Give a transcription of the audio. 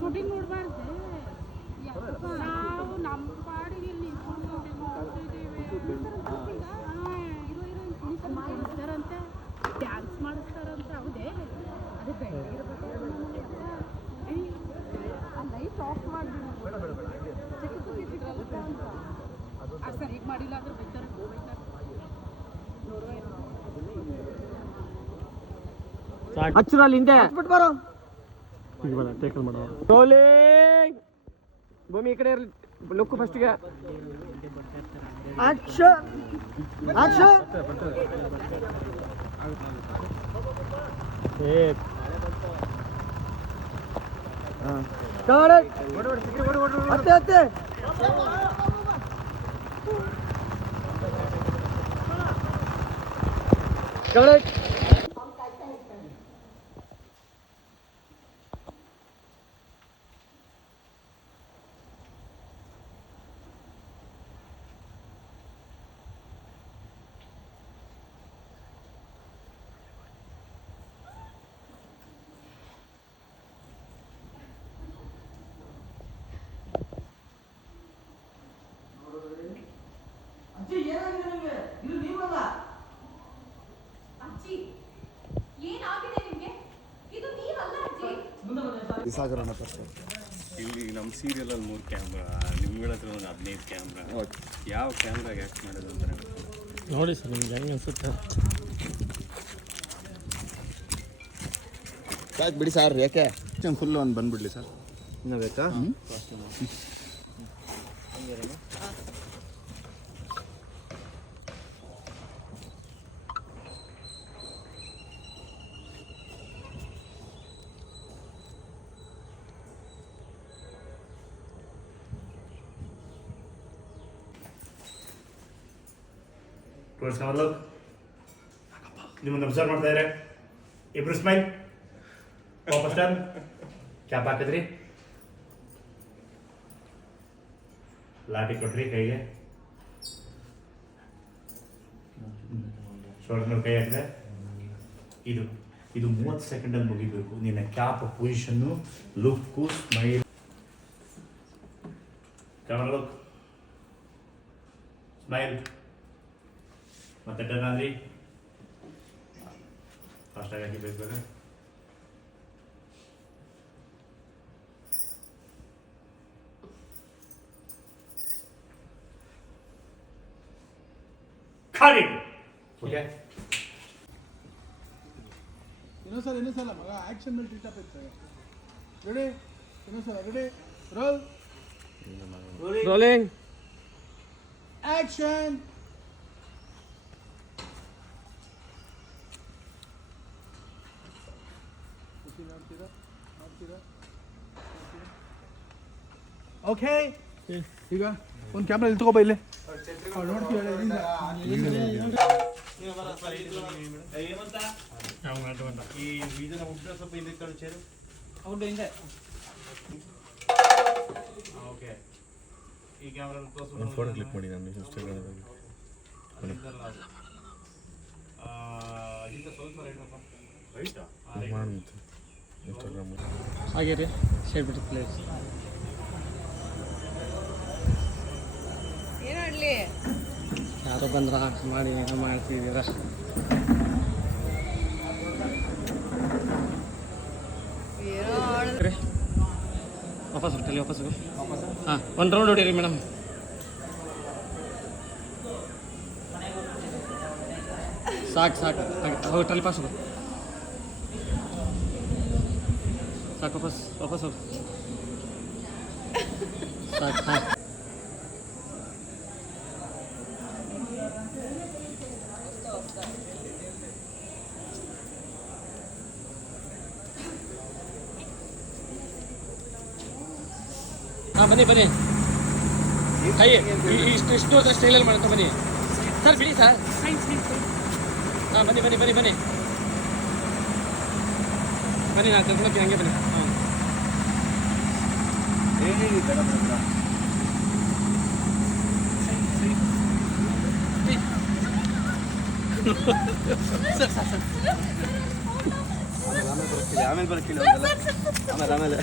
Shooting ನೋಡಬಾರ್ದು. ನಾವು ನಮ್ಮ ಪಾಡಿಗೆ ಇಲ್ಲಿ ಮಾಡಿಸ್ತಾರಂತೆ, ಡ್ಯಾನ್ಸ್ ಮಾಡಿಸ್ತಾರಂತೆ. ಹೌದೇ? ಅದು ಬೆಳಗಿರ್ಬೇಕಾದ್ರೆ ಲೈಟ್ ಆಫ್ ಮಾಡಿಬಿಡು. ಸರಿ ಮಾಡಿಲ್ಲ ಅಂದ್ರೆ ಬಿಡ್ತಾರೆ. ಅಚ್ಚರಲ್ಲಿ ಹಿಂದೆ ಬರೋ ಟೇಕಲ್ ಮಾಡೋ ಭೂಮಿ ಈ ಕಡೆ ಇರಲಿ. ಲುಕ್ ಫಸ್ಟ್ಗೆ ಆಕ್ಷನ್ ಆಕ್ಷನ್. ಹತ್ತೆ ಹತ್ತೆ ಇಲ್ಲಿ ನಮ್ಮ ಸೀರಿಯಲಲ್ಲಿ 3 ಕ್ಯಾಮ್ರಾ, ನಿಮ್ಗಳ ಹತ್ರ ಒಂದು 15 ಕ್ಯಾಮ್ರಾ. ಯಾವ ಕ್ಯಾಮ್ರಾಗೆ ಆ್ಯಕ್ಟ್ ಮಾಡೋದು ಅಂತ ನೋಡಿ ಸರ್, ನಿಮ್ಗೆ ಹೆಂಗೆ ಅನಿಸುತ್ತೆ? ಆಯ್ತು ಬಿಡಿ ಸರ್. ಯಾಕೆ ಫುಲ್ ಒಂದು ಬಂದ್ಬಿಡ್ಲಿ ಸರ್? ಇನ್ನೂ ಬೇಕಾ? ನಿಮ್ಮನ್ನು ಅಬ್ಸರ್ವ್ ಮಾಡ್ತಾ ಇದ್ದಾರೆ. ಇಬ್ರು ಸ್ಮೈಲ್. ವಾಪಸ್ ಟರ್ನ್. ಕ್ಯಾಪ್ ಹಾಕಿದ್ರಿ, ಲಾಟಿ ಕೊಟ್ರಿ ಕೈಗೆ, ಶೋಲ್ಡರ್ ಮೇಲೆ ಕೈ ಹಾಕಿದೆ. ಇದು 30 ಸೆಕೆಂಡಲ್ಲಿ ಮುಗಿಬೇಕು. ನಿನ್ನ cap position, look, smile. Camera look, smile. ಮತ್ತೆ ಟರ್ನ್ ಆದ್ರಿ, ಫಾಸ್ಟಾಗಿ ಹಾಕಿ ಬೇಕು. ಖಾಲಿ. ಓಕೆ, ಇನ್ನೊಂದ್ಸಲ ಮಗ ಆಕ್ಷನ್ ಮೇಲೆ ಟ್ರೀಟ್ ಆಗ್ತದೆ. ರೆಡಿ? ಇನ್ನೊಂದ್ಸಲ ready? Roll. Rolling action. Okay, ಈಗ ಒಂದು ಕ್ಯಾಮ್ರಾ ಇಲ್ಲಿ ತಗೋಬ. ಇಲ್ಲಿ ಫೋಟೋ ಕ್ಲಿಕ್ ಮಾಡಿ ನಾನು ಇನ್ಸ್ಟಾಗ್ರಾಮಲ್ಲಿ. ಹಾಗೆ ರೀ ಶೇರ್ ಬಿಟ್ಟು ಪ್ಲೇಸ್ ಏನಾಡ್ಲಿ? ಯಾರೋ ಬಂದ್ರ ಮಾಡಿ ಏನೋ ಮಾಡ್ತಿದ್ದೀರಾ? ವಾಪಸ್ ಹೊಟ್ಟಲ್ಲಿ ವಾಪಸ್ ಹಾಂ, 1 ರೌಂಡ್ ಹೊಡೀರಿ ಮೇಡಮ್. ಸಾಕು ಹೋಗಿ ಟಲ್ಲಿ ಪಾಸ್ ಹೋಗು. ಸಾಕು, ವಾಪಸ್ ಹೋಗು. ಸಾಕು. ಹಾಂ, ಬನ್ನಿ ಕೈ ಇಷ್ಟು ಸ್ಟೈಲಲ್ಲಿ ಮಾಡ್ತಾ ಬನ್ನಿ ಸರ್. ಬಿಡಿ ಸರ್. ಹಾಂ, ಬನ್ನಿ ನಾನು ಕರ್ಕೊಂಡೋಗ್ತೀನಿ. ಹಂಗೆ ಬನ್ನಿ. ಹಾಂ, ಸರ್ ಆಮೇಲೆ ಬರಕ್ಕೆ ಆಮೇಲೆ